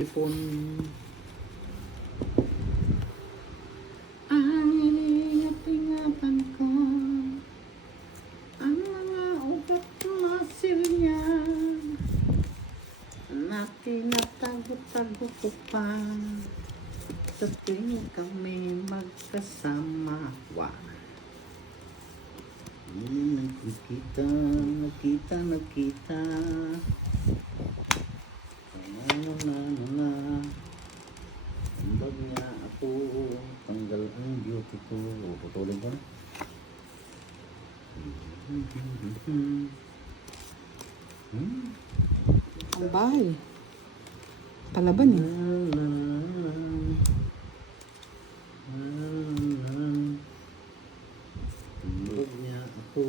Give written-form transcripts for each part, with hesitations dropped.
Ipon ay ingatan ko ang mga ugat masil niya na tinatago-tago ko pa sa tuwing kami magkasama. Nakita Ambag niya ako, tanggal ang beauty ko. Putulin ko na. Ang bahay. Palaban eh. Ambag niya ako,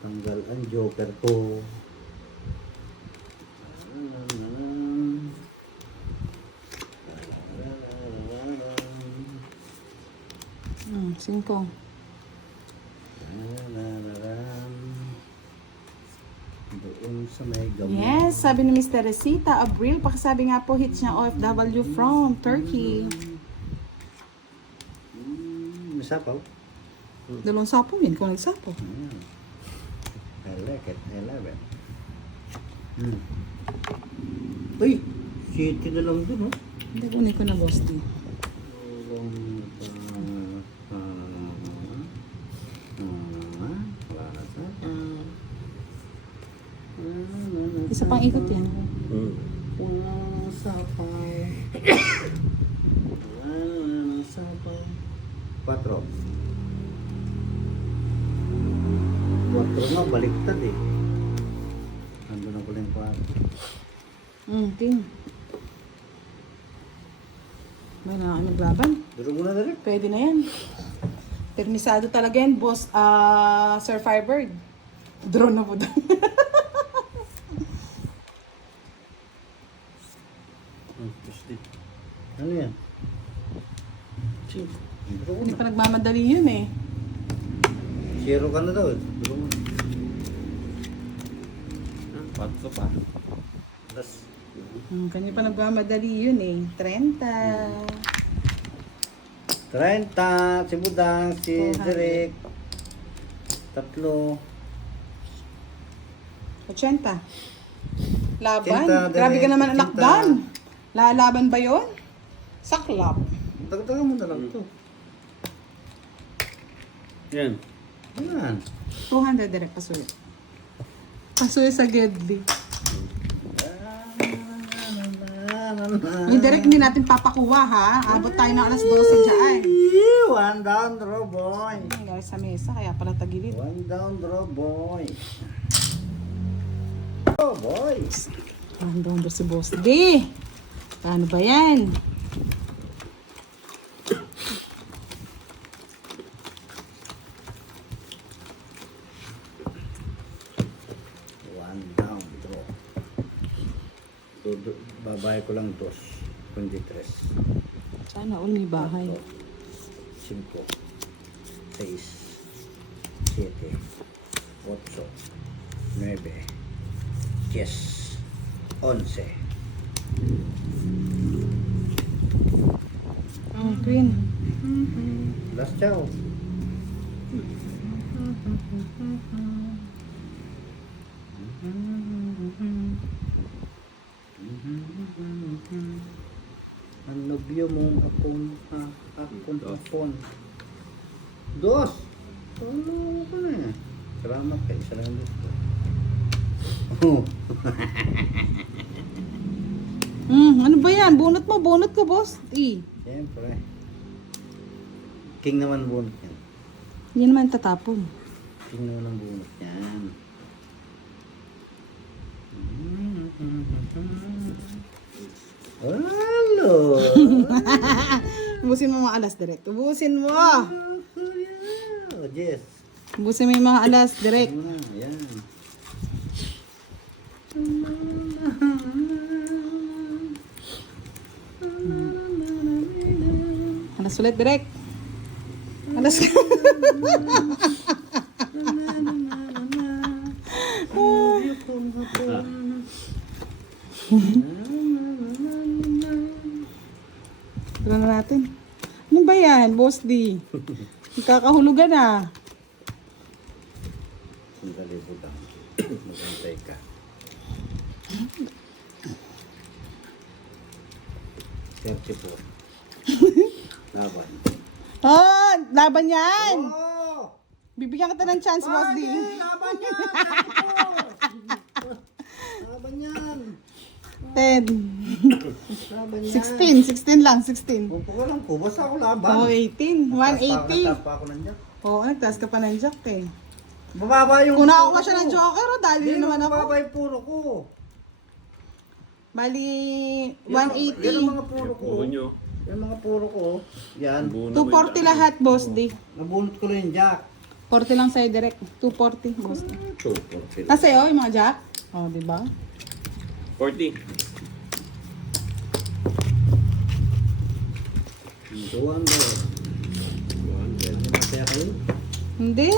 tanggal ang joker ko. Singkong. Doon sa may gamot. Yes, sabi ni Mr. Resita Abril, pakisabi nga po hits niya OFW from Turkey. May sapaw? Dalawang sapo yun, kung nagsapo. I like it. I love it. Uy! City na lang dun, oh. Hindi, kunin ko na, boss D. Isa pang ikot yan. Walang sapaw. Walang sapaw. 4. 4 nga, baliktad eh. Nandun na pala yung 4. Ting. May na naglaban. Duro mo na rin. Pwede na yan. Permisado talaga yan, boss. Sir Firebird. Drone na po doon. Ano yan? Hindi pa nagmamadali yun eh. Zero ka na daw eh. Duro mo. 4 pa. Plus. Kanya pa nagmamadali yun eh. 30. 30. Si Budang, si 400. Derek. 3. 80. Laban? 80, Grabe ka naman anak 80. Dan. Lalaban ba yun? Saklap. Dagdagan mo na lang ito. Yan. Ayan. 200 direct pasuyo. Pasuyo sa Gedli. Yung direct hindi natin papakuha ha. Abot tayo ng alas 12 dyan. One down, draw boy. Ang nangyari sa mesa kaya pala tagilid. One down, draw boy. Oh boys. Andun si Boss D. Paano ba yan? One down, draw. Babae ko lang 2. 23. Sana all may bahay. 5, 6, 7, 8, 9, 10, 11. Queen. Last chow. Ang nobyo mong akon. 2. Ano ko na yan? Salamat kayo. Isa lang gusto. Ano ba yan? Bunot ko, Boss D. Siyempre. King naman bunot yan. Hindi naman tatapon. King naman ang bunot yan. Hello! Ubusin mo mga alas direct. Ubusin mo! Yes. Ubusin mo yung mga alas direct. Yan. Alas ulit direct. Alas. Draw na natin. Ano ba yan, Boss D? Ikakahulugan na. Sandali budang. Magantay ka. Search po. Laban. Ah, laban yan! Oh! Bibigyan kita ng chance, Boss D. Laban yan! Search po! Laban yan! 10. Laban yan! 16 lang, 16. Upo ka lang po. Basta ako laban. Oh, 18. 180. Nagtaas pa ako ng jack. Oo, nagtaas ka pa ng jack eh. Bababa yung... Kung nakakuha siya ng joker, oh, dali Hindi naman ako. bababa yung puro ko. Bali, Yan ang 180. mga puro ko. Puro nyo. Yung mga puro ko. Yan. 240 lahat, Boss D. Nabunot ko na yung jack. 40 lang sa'yo direct. 240, Boss D. 240. Tapos sa'yo, yung mga jack. Oh, di ba? 40. Tuwan mo. Masaya kayo. Hindi.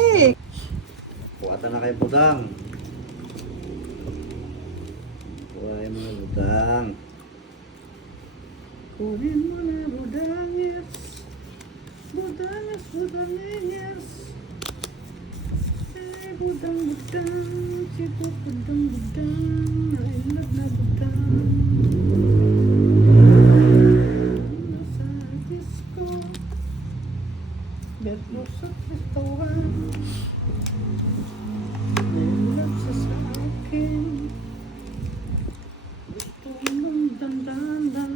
Puwata na kayo budang. Puwata mo na budang. Kunin mo na budang, yes. Budang, yes, budang, yes. Eh, budang, budang. Sito, budang, budang. Nailag na budang. Nasa disco. Berlo sa restaurant. Nailag sa akin. Gusto mong dandanan.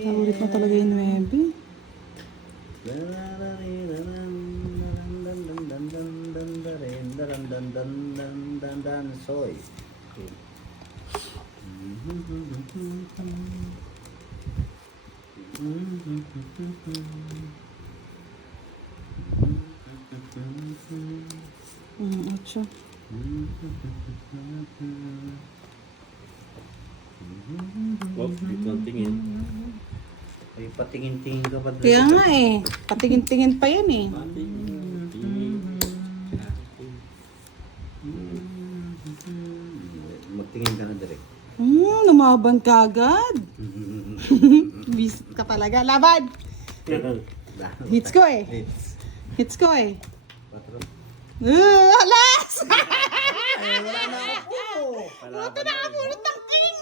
Naulit mo talaga yung 9. Soy. Ocho. Wag, dito ang tingin. Ay, patingin-tingin ka pa. Kaya nga eh. Patingin-tingin pa yan eh. Tingin. Magtingin ka na direct. Lumaban ka agad. Bis ka talaga. Laban! Hits ko eh. Hits. Hits ko eh. Patro. Alas! Ay, wala na ako. Buto na kapulot ng king!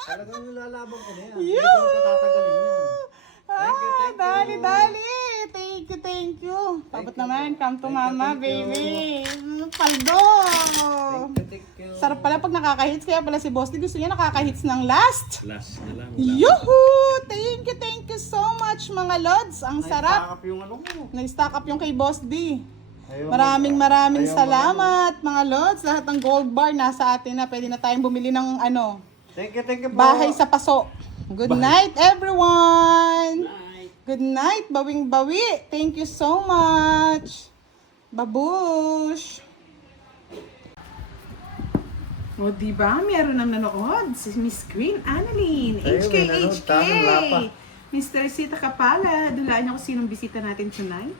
Talagang nilalaban ko na yan. Yoo! Hindi ko patatagalin yan. Thank you, thank you. Dali, dali. Thank you. Tapos naman, come to Thank you, mama, thank you. baby. Paldo! Thank you. Sarap pala pag nakaka-hits. Kaya pala si Boss D gusto niya nakaka-hits ng last. Last na lang. Yuhuu! Thank you so much mga lods. Ang sarap. Nakakap yung ano ko. Nag-stock up yung kay Boss D. Ayaw Maraming ayaw salamat mga lods. Lahat ng gold bar nasa atin na. Pwede na tayong bumili ng ano, Thank you po. bahay sa paso. Good night everyone! Good night, bawing-bawi. Thank you so much. Babush! O diba, meron nang nanood si Miss Queen Annalyn, Ayun, may nanood. HK. Tamang lapa. Mr. Sita Kapala, dulaan niyo kung sinong bisita natin tonight.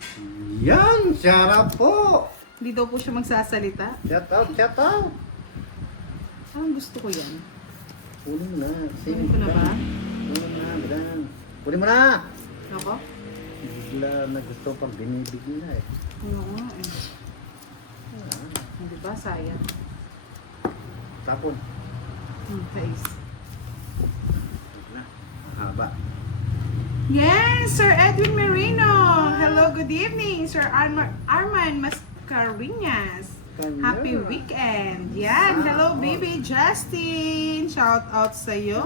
Yan, sarap po. Hindi daw po siya magsasalita. Shout out, shout out. Parang gusto ko yan. Kunin mo na. Kunin ko na ba? Kunin mo na, bilang. Kunin mo na. Ako? Bigla na gusto pang binibigyan na eh. Oo nga eh. Diba, sayang. Tapon. Guys. Na, haba. Yes, Sir Edwin Merino. Hello, good evening. Sir Arman Mascarinhas. Happy weekend. Yan. Hello, baby Justin. Shout out sa'yo.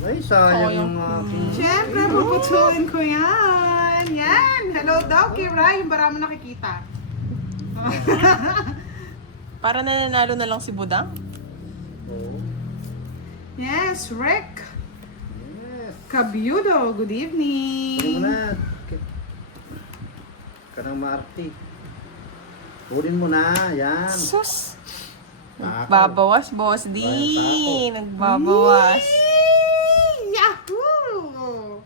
Ay, sayang Sayang. yung aking... Siyempre, puputulin ko yan. Yan. Hello daw, Kira. Yung marami nakikita. Para nananalo na lang si Budang. Oo. Yes, Rick Yes. Cabiudo. Good Kunin mo evening. na. Kanang maarti. Kunin mo na. Yan. Sus! Tako. Nagbabawas, Boss D. Nagbabawas. Yahoo!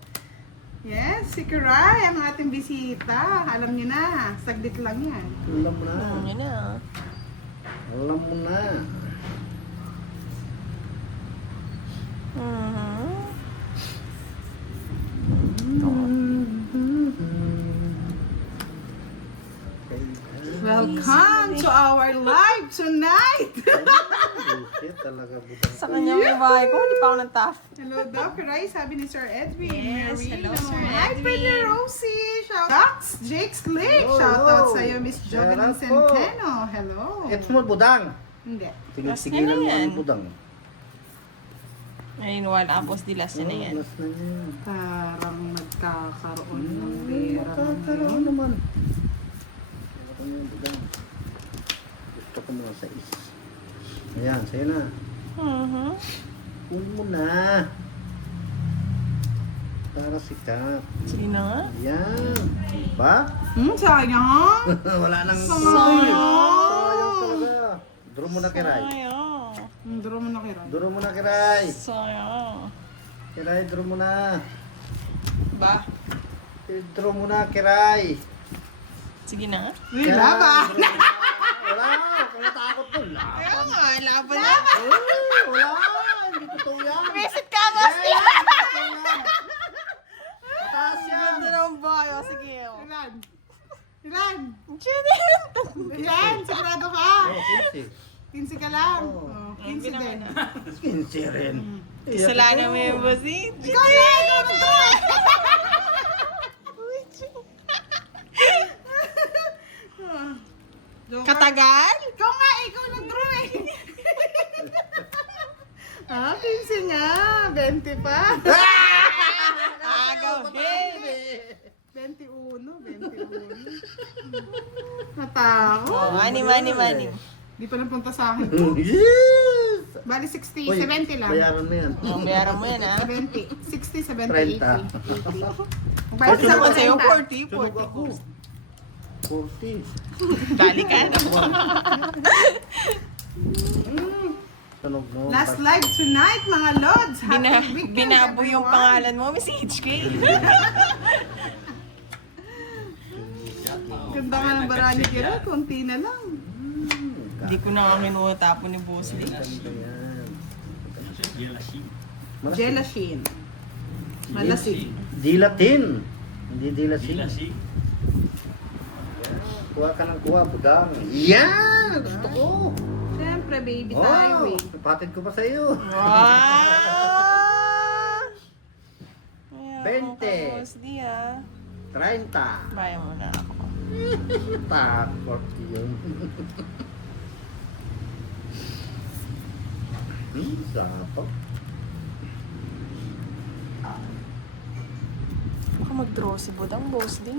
Yes, si Kiray, ang ating bisita. Alam niyo na, saglit lang yan. Kulang mo na. Yun na. Alam mo na. Welcome to our live tonight! Bullshit talaga butang. Sa kanya may bahay ko, hindi pa ako nagtaf. Hello, Doc Ray, sabi ni Sir Edwin. Yes, Marino. hello, Sir Hi, Edwin. Pwede Rosie. Shout out. Jake Slick. Hello, Shout out hello. sa'yo, Miss Jovelyn Shout out po. Centeno. Hello. It's mo budang. Hindi. Tingin-tinginan mo yan. ang budang. Ayun, wala. Boss D, last na yan. Last na yan. Parang nagkakaroon ng pera. Nakakaroon naman. Ano yung budang? Gusto ko mga sa is. Ayan, sa'yo na. Kunin mo na. Para sikat. Sige na nga. Ayan. Diba? Sayang. Wala nang... Sayang. Sayang talaga. Draw mo na kiray. Sayang. Draw mo na kira. Draw mo na kiray. Sayang. Kiray, draw mo na. Ba? Draw mo na kiray. Sige na nga. May laban. Wala. Kung natakot mo, laban. Kaya nga, laban na. Wala. Hindi totoo yan. Visit ka, boss D! Mataas yan. Ganda ng bayo. Sige. Ilan? Ilan? Chinin! Ilan? Sigurado ka? Oh, 15. 15 ka lang. Oo. Oh, 15 din. 15 rin. Kasalanan mo yung boss D. Ikaw yan! Ikaw nag-draw! Katagal? Ikaw nga! Ikaw nag-draw eh! 15 nga! 20 pa! Agaw. Hey! 21. Natakot. Oh, mani. Di pa napunta sa akin. Yes! Bali 60, Uy, 70 lang. bayaran mo yan. Oh, bayaran mo yan, ha? 70. 60, 70, 30. 80. Bakit sa Bayad sa'yo? sa 40, Sunog ako. 40. Dali ka. Sunog mo. Last live tonight, mga lods. Happy weekend, Binabo yung everyone. pangalan mo, Miss HK. Ganda nga ng barani kira, konti na lang. Hindi ko na nga kinuha tapo ni Boss D. Ayan. Gelashin. Malasig. Dilatin. Hindi dilasin. Kuha ka ng kuha, budang. Yan! Gusto ko. Siyempre, baby tayo Oh, eh. napatid ko pa sa iyo. Wow! 20. Boss D, ha? 30. Bayan mo na ako. Takot yun. Sato. Baka mag-draw si Budang, Boss D.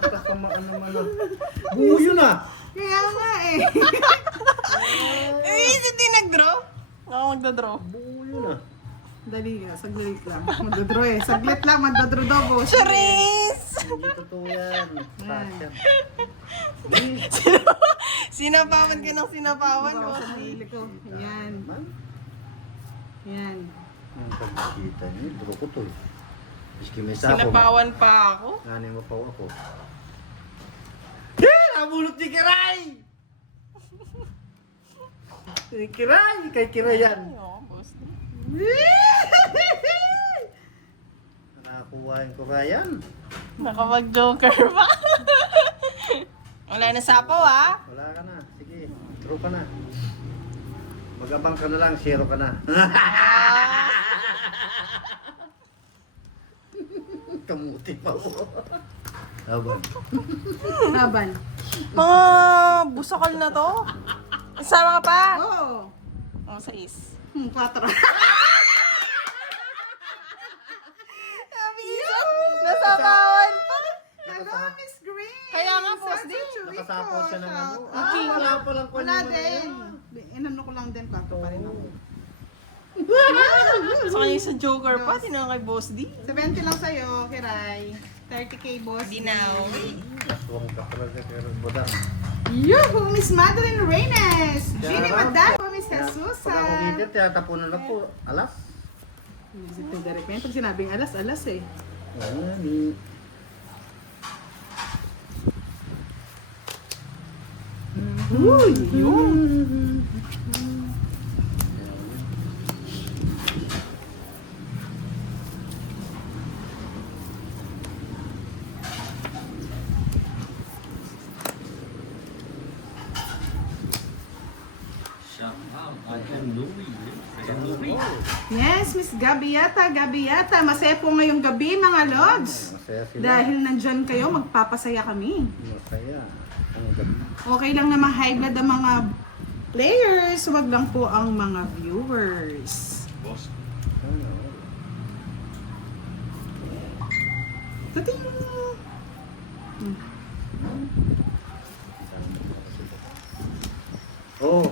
Kasama ano. Buyo na. Kaya nga eh. Eh, hindi nag-draw? Ako magda-draw. Buyo na. Dali nga, saglit lang. Magdodraw eh. Saglit lang, magdodraw daw, boss. Charis! Hindi totoo yan. Pasyan. Sinapawan ka ng sinapawan, Ako Boss sa D. sarili ko. Yan. Man, Yan. yung pagkikita niyo, duro ko to. Iski may sapo. Sinapawan pa ako. Ngani mo pa ako. Nabulot ni Kiray! Ni Kiray! Kay Kiray yan. Oo, Boss D. Nakakuhain ko Ryan. Nakapag-joker pa. Wala na sapaw, ha? Wala ka na. Sige, draw ka na. Magabang ka na lang, zero ka na. Kamuti pa ako. Laban. Laban. Mga busakal na to. Sama ka pa. Oo. Oh, 6. 4. Nasapawan pa. Hello, Miss Green. Kaya nga, boss, Such di. a churiko. Nakasapaw siya ng ano. Shout- Wala pa lang Wala din. Inano ko lang din, 4 pa rin ako. Sa kanya sa joker pa, tinanong kay Boss D. 70 lang sa'yo, Kiray. 30K, boss. Dinaw. Aswang ka talaga pero bodang. Yuhu, Miss Madeline Reynes. Ginny Sarap. Madal. Miss Pag ako Jesusa. dito, tiyatapunan ako. Alas. Visit ni Derek. Pag sinabing alas, alas eh. Ayan. Mm. Uy, yun. Shout out. I am Louie. I am Louie. Yes, Miss Gabiata, Gabiata. Masaya po ngayong gabi, mga Lods. Masaya sila. Dahil nandyan kayo, magpapasaya kami. Masaya. Ang gabi. Okay lang na ma-high blood ang mga players, wag lang po ang mga viewers. Boss. Ano? Tating! Oh,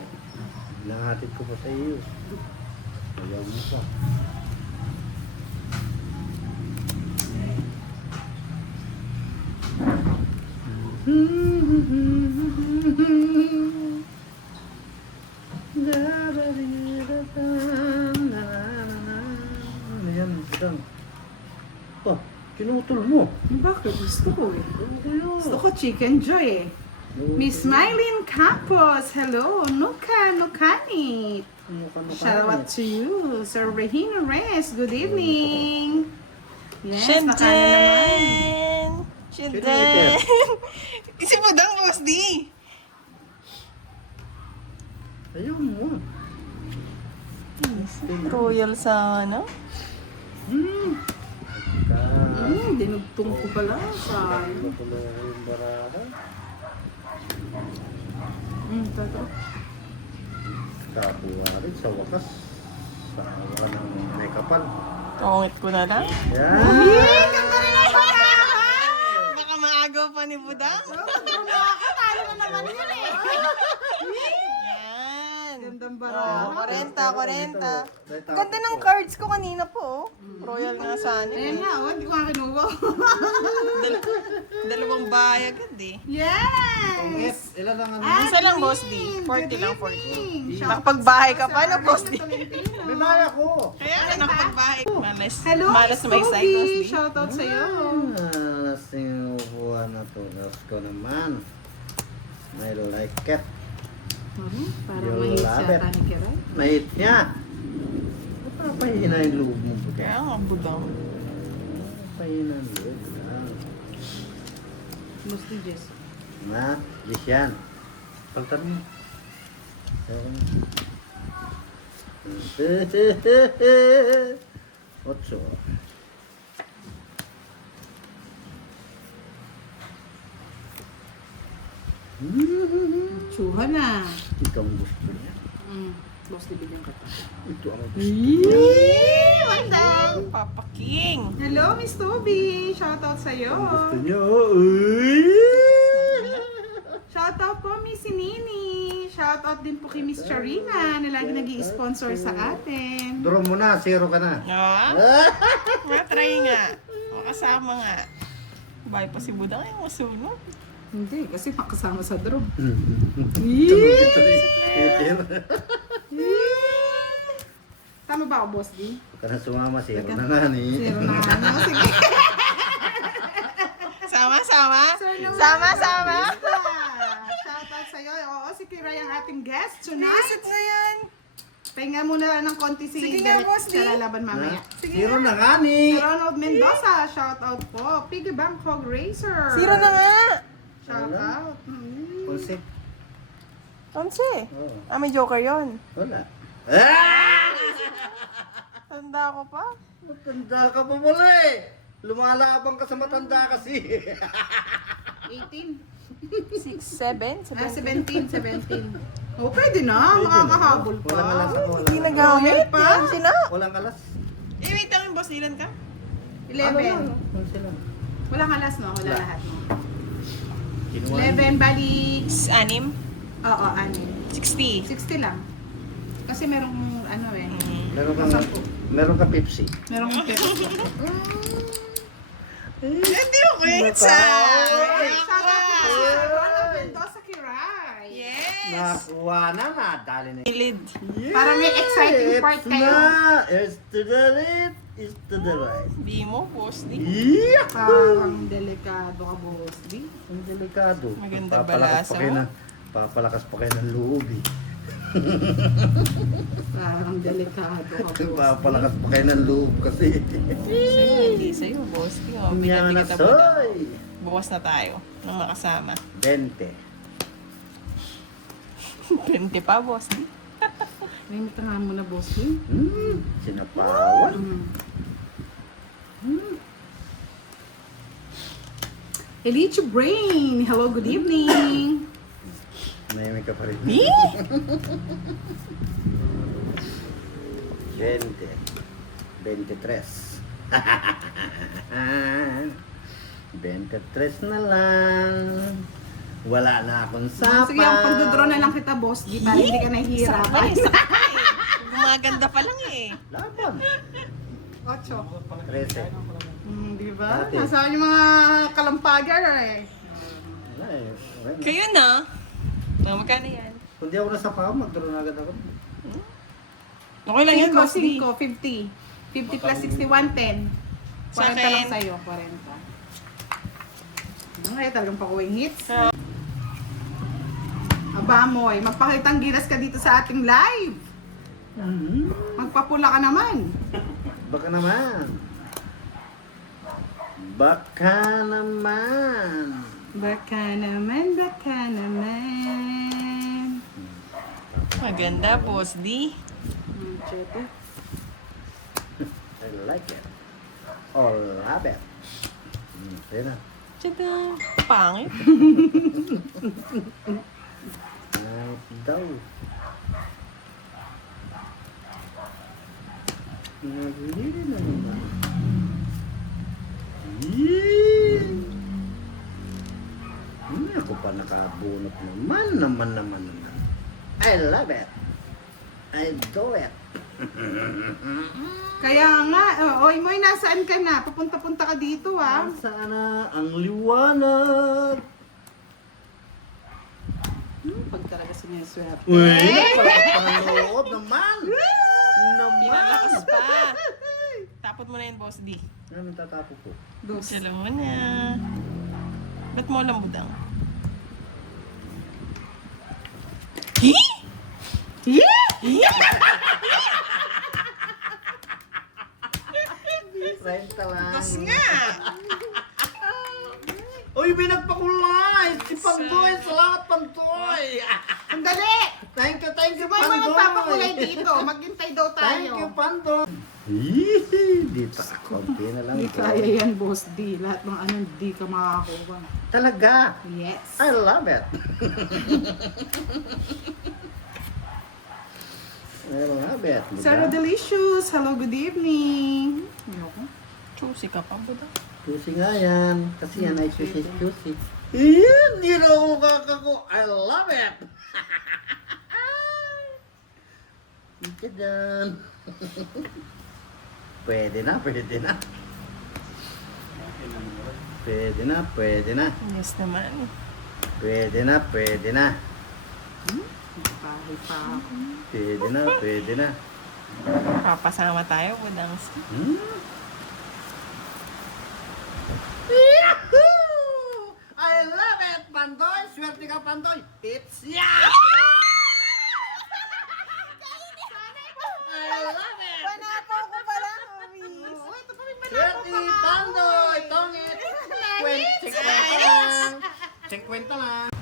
nahatid ko pa sa iyo. Ayaw mo pa. Ano yan? Budang? Oh, kinutol mo. Bakit? Gusto ko eh. Ano kayo? Gusto ko chicken joy eh. Miss Mylene Campos, hello. Nuka, Nukanit. Shout out to you. Sir Regina Reyes, good evening. Yes, nakala naman. Shenden! Si Budang, Boss D. Ayaw mo. Royal sa ano? Dinugtong ko pala sa... Yung barada. Tato. Kakuha rin sa wakas. Sa awa ng may kapal. Tungit ko na lang. Yan! Ganda rin ang baraha! Baka maagaw pa ni Budang. Talo na naman yun eh. Yan. Gandang Oh, baraha. 40. Ganda ng cards ko kanina po. Royal nga sana. Ayan na, hindi ko nga kinuha. Dalawang bayag eh. Yes! Ilan lang ano? Isa lang, Boss D. 40 lang, 40. Nakapagbahay ka pa, no, Boss D? Binaya ko! Kaya na nakapagbahay. Malas. Hello, Malas na may Miss side, Boss Toby. D. Shoutout sa'yo. Sinubuhan na to. Tapos ko naman. May like it. Parang Yung mahit labet. siya ni Kiray. Mahit niya. Napahina yung loob mo. Kaya nga, Budang. Napahina yung loob. Mostly Jess. Na, yes yan. Paltan mo. Otso. Tsuha na. Ito ang gusto niya. Boss, bigyan ka pa. Ito ang gusto niya. Mandang! Papa King. Hello, Miss Toby. Shoutout sa'yo. Ang gusto niya. Uy! Shoutout po, Miss Sinini. Shoutout din po kay Miss Charina na lagi nag-i-sponsor sa atin. Draw mo na, zero ka na. No? Matry nga. Makasama nga. Bahay pa si Budang yung masunod. Hindi, kasi makasama sa draw. Ito na Tama ba ako, Boss D? Huwag ka na sumama, zero na nga ni. Zero na nga. No? Sige. Sama-sama? Sir, naman. Sama-sama? Shoutout sa'yo. Oo, si Kiray ang ating guest tonight. Visit na yan. Pahinga muna ng konti si Sige nga, Derek Boss D. sa lalaban mamaya. Zero na nga ni. Si Ronald Mendoza, shoutout po. Piggy Bank Hog Racer. Zero na nga. Shoutout. Konsep. Onse. Oo. Ah, may joker yon. Wala. Ah! Tanda ko pa. Matanda ka pa mula eh. Lumalabang ka sa matanda kasi. 18. 6, 7, 7. 17. Oh, pwede na. Makakahabol pa. Walang alas ako. Hindi Walang, nagamit. pa? Yan sila. walang alas. Wait lang yung boss. Ilan ka? 11. Konsep lang. Walang alas, no? Wala Wala. lahat, no? Kinuha 11, bali... 6. Oo, 6. 60. 60 lang. Kasi merong ano eh. Meron kang, meron ka Pepsi. Merong Pepsi. Hindi ko kwenta. Shoutout po si Sir Ronald Mendoza Kiray. Yes. Nakuha na, nadali na. Ilid. Para may exciting part kayo. It's to the left, it's to the right. Di mo, boss. Di. Yeah! Parang delikado ka, Boss D. Ang delikado. Maganda Papalakas balasa pa kayo mo. ng- Papalakas pa kayo ng loob eh. Parang delikado ka, boss. Papalakas pa kayo ng loob kasi. Sa'yo, hindi sa'yo, boss. Oh, Yan na kita po na. soy! Bukas na tayo ng makasama. 20. 20 pa, boss. Ay, matangahan mo na, boss. Sinapawan. Elite Brain, hello, good evening. Mayamay ka pa rin. 20. 23. 23 na lang. Wala na akong sapa. Sige, ang pagdodraw na lang kita, boss. Di ba? Hindi ka nahihirapan. Gumaganda pa lang eh. Laban. 8. 13. Di ba? Dati. Nasaan yung mga kalampagar eh. Wala eh. Wala. Kayo na. Magkano yan? Kung di ako nasapa, magduro na agad ako. Okay lang yun, boss. 5, 50. 50 plus 60, 110. 40 Sa akin. lang sa'yo, 40. Ay, talagang pakuwing hits. Aba, Moy, magpakitang gilas ka dito sa ating live. Magpapula ka naman. Baka naman. Baka naman. Baka naman, baka naman. Maganda, boss D. Cheto. I like it. All love it. Sa'yo na. Tsaka, pangit. Daw. Naglili na naman. Ako pa nakabunot naman. I love it. I do it. Kaya nga, oy Moy, nasaan ka na? Papunta-punta ka dito, ah. Sana ang liwanag. Pag talaga sineswerte. Uy, pangalood naman. Pinalakas pa. Tapot mo na yun, boss D. Namin tatapo ko. Dos. Sala mo na. Ba't mo lang budang? Renta lang. Tapos nga! Uy, binagpakulay! Si Pandoy! Salamat, Pandoy! Sandali! Thank you, Si Moy, may magpapakulay dito. Maghintay daw Thank you, tayo. Pandoy! Dito sa konti na lang. Hindi kaya yan, boss D. Lahat ng ano, hindi ka makakakuha. Talaga! Yes. I love it! I love it. diba? Sarah Delicious, hello, good evening. Ayoko. Choosy ka pa, budang. Juicy nga yan. Kasi yan ay juicy. Hindi na ako kakako. I love it! Ito dyan. Pwede na. Yes naman. Pwede na. Bahay pa ako. Pwede na. Papasama tayo, budang. Yahoo! I love it, Pandoy! Swerte ka, Pandoy! It's yeah! I love it! Panapaw ko pala, Swerte, Pandoy! Tongit! 50 lang!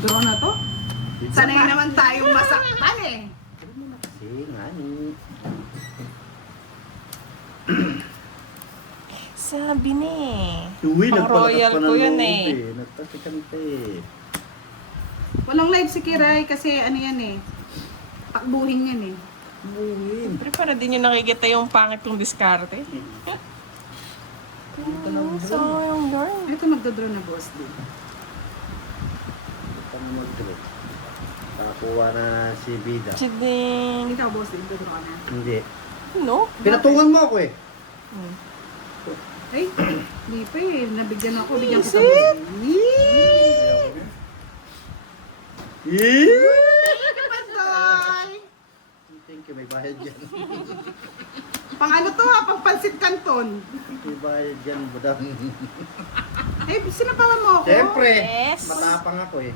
Draw na to? Sanay naman tayong masaktan eh. Kasi nga ni... Sabi ni. Uy, Pang royal ko yun eh. Nagpasikan pa eh. Walang live si Kiray kasi ano yan eh. Takbuhin yan eh. Uy. Pero para din yung nakikita yung pangit kong diskarte. So, yung girl. Ito magdodraw na, boss D. Nakakuha na si Bida. Chiding. Ikaw, boss D, magdodraw ka na. Hindi. No? Pinatungan mo ako eh. Ay, hindi pa eh. Nabigyan ako. Bigyan kita. Pandoy! Thank you, may bayad dyan. Pang ano to ha? Pang pansit canton. May bayad dyan, budang. Ay, sinapawan mo ako. Siyempre, Yes. matapang ako eh.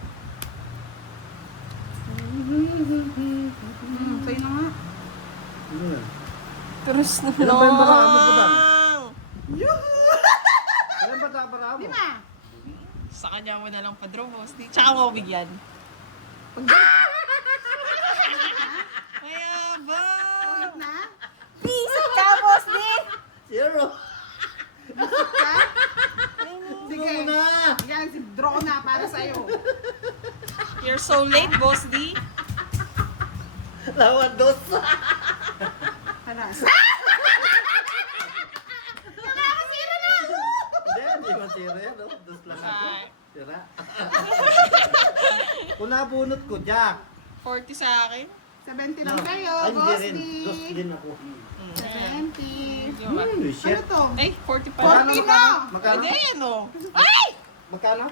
Sa'yo na nga. Ano yan? Terus na Ilan ba yung baka mo, Budang? Yuhu! Kailan ba para mo? 5. Sa kanya mo na lang pa-draw, boss D. Tsaka mo bigyan. Kaya ba? Ulit na? Visit ka, boss D! Zero. Ha? Sige na. Yan, si draw na para sa'yo. You're so late, boss D. Lawan dos. Haras. Hindi masira yan. No? Dos lang ako. Ay. Sira. Kung nabunot ko, Jack. 40 sa akin. 70 lang sa'yo, Ay, hindi boss rin. D. Dos din ako. 70. Ano Ano to? Ay, 40 pa. 40 na! Magkano? Pwede, ano? Ay! Magkano?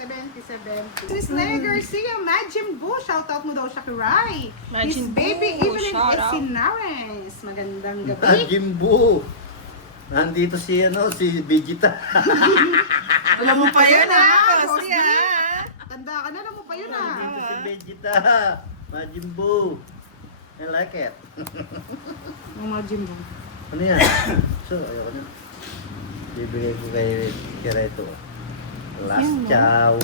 70. Trisnaya Garcia, Majin Boo, shoutout mo daw siya kay Rai. Majin His baby Boo, Evelyn shout out. Esinares. Magandang gabi. Jimbo. Nandito si Vegeta. Alam mo pa yun, ha? Boss Boss D, D. ha? Tanda ka na, alam mo pa yun ah. Nandito si Vegeta. Majimbo. I like it. Yung Majin Boo. Ano yan? So, ayoko na. Bibigay ko kay Kireto. Last Yun, no? chow.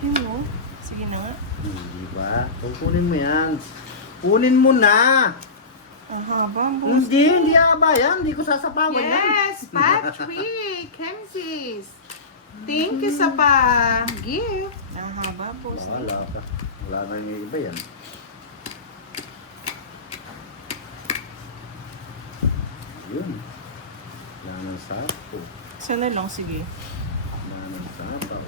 Yun, no? Sige na nga. Hindi ba? Kukunin mo yan. Kunin mo na. Ang haba, boss. Hindi aba yan. Hindi ko sasapawan yan. Yes, Patrick, Kensis. Thank you sa pa-gift. Ang haba, boss. Wala ka. Wala na yung iba yan. Yun. Wala nang sapo. Sana lang, sige. Wala nang sapo.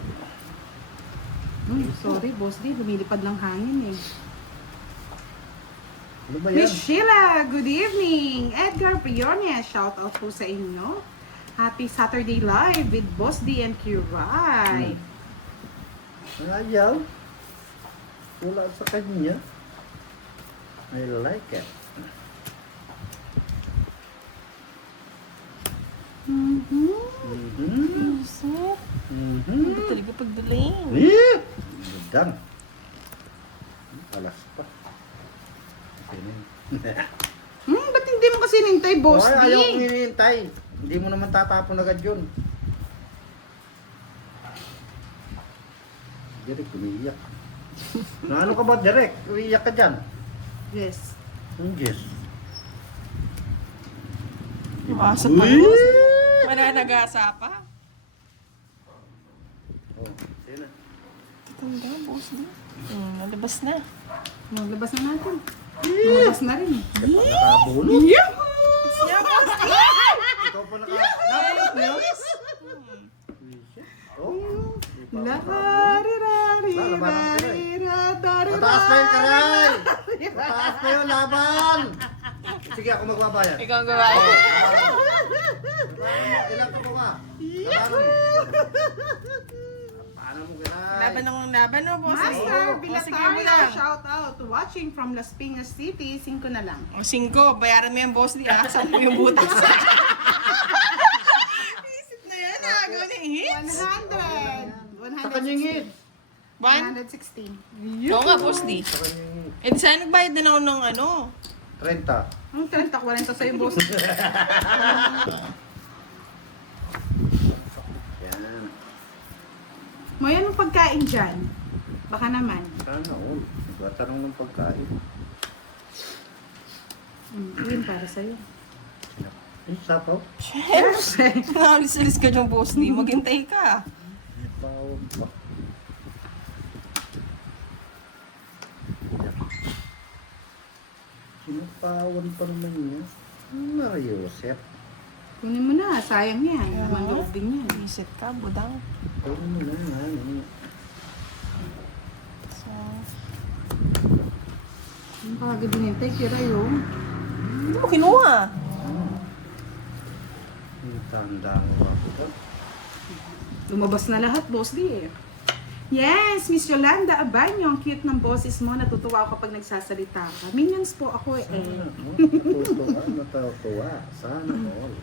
Sorry, boss D. Lumilipad lang hangin eh. Ano ba yan? Miss Sheila, good evening. Edgar Priones, shout out po sa inyo. Happy Saturday Live with Boss D and Kiray. Ayaw. Wala sa kanya. I like it. Mm-hmm. Mm-hmm. Isip. Mm-hmm. Hindi talaga pagdaling. Eh! Budang. Alas pa. Sino yun? Ba't hindi mo kasi nintay, Boss Ay, D? ayaw kong hinihintay. Hindi mo naman tatapon agad yun. Direk, umiiyak. Na ano ka ba, Direk? Umiiyak ka dyan. Yes. Yes. Umasa pa, Uy! boss. Mananagasa pa. Oh, sino? Tanda, boss D. Nalabas na. Maglabas na natin. Maglabas na rin. Ikaw pa nakabulot. Yahoo! Yeah, boss D. Ikaw pa nakabulot mo yun? Oh. Mataas pa yun, karay! Mataas pa yun, laban! Sige, ako magbabayad. Ikaw ang gawain. Ilan ka po ka? Paano mo karay? Laban ng laban, no, boss D. Master O, sige mo Bilatario, lang. shout out. Watching from Las Piñas City, 5 na lang. O, 5. Bayaran mo yung boss D. Saan mo yung butas? Isip na yan, agaw na hits. 100. Sa kanyang hit. 116. Oo nga, boss D. Sa kanyang hit. Eh, di sana nagbayad na ako ng ano. 30. Ang 30-40 sa'yo, boss. Yan. May anong pagkain dyan? Baka naman. Sana all. Nagtatanong ng pagkain. Yun para sa'yo. Ay, sapaw. Siyempre. Nakalis-alis ka dyan, boss D. Maghintay ka. Pawag pa. Sinapawan pa naman niya. Mario Joseph. Kunin mo na, sayang yan. Naman loob din yan. Isip ka, budang. Tawag mo na. Ano. So, Ang pagod din yung kira yung. hindi mo kinuha. Ang tanda ko ako. Lumabas na lahat, boss di eh. Yes, Miss Yolanda Abanyo, ang cute ng boses mo. Natutuwa ako kapag nagsasalita ka. Minions po ako eh. Natutuwa. Sana all.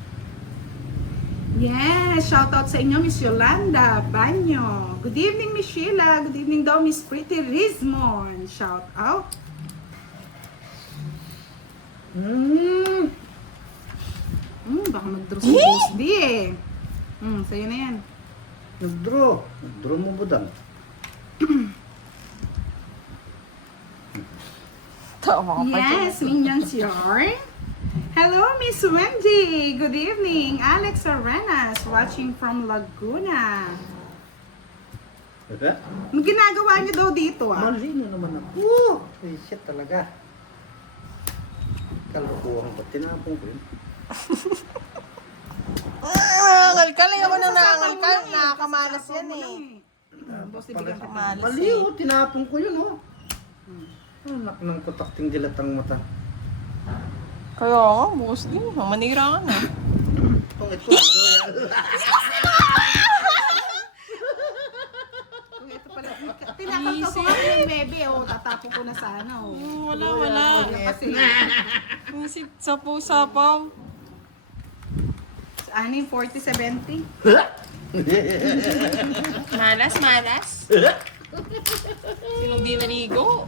Yes, shout out sa inyo, Miss Yolanda Banyo. Good evening, Miss Sheila. Good evening daw, Miss Pretty Rizmon. Shout out. Baka mag-draw si Boss D eh. Sa'yo na yan. Nag-draw. Nag-draw mo budang. Tama ka pa Yes, Minions Yarn. Hello, Miss Wendy. Good evening. Alex Arenas watching from Laguna. Diba? Ang ginagawa niyo daw dito ah? Mali na naman ako. Ay, shit talaga. Kalukuhan ko. Tinapon ko yun. Nangangalkal. Ayoko nang nangangalkal. Nakakamalas yan eh. Boss, ibigyan ka. Malas Mali eh. oh. Tinapon ko yun oh. Anak ng kutakting dilatang mata. Kaya nga, boss din. Manira ka na. Itong ito. Ito pala. Tinapos ko kami ng bebe oh. Tatapon ko na sana oh. Wala. Kasi Sapaw-sapaw. ano yung 40-70? Malas. Sinong di naligo?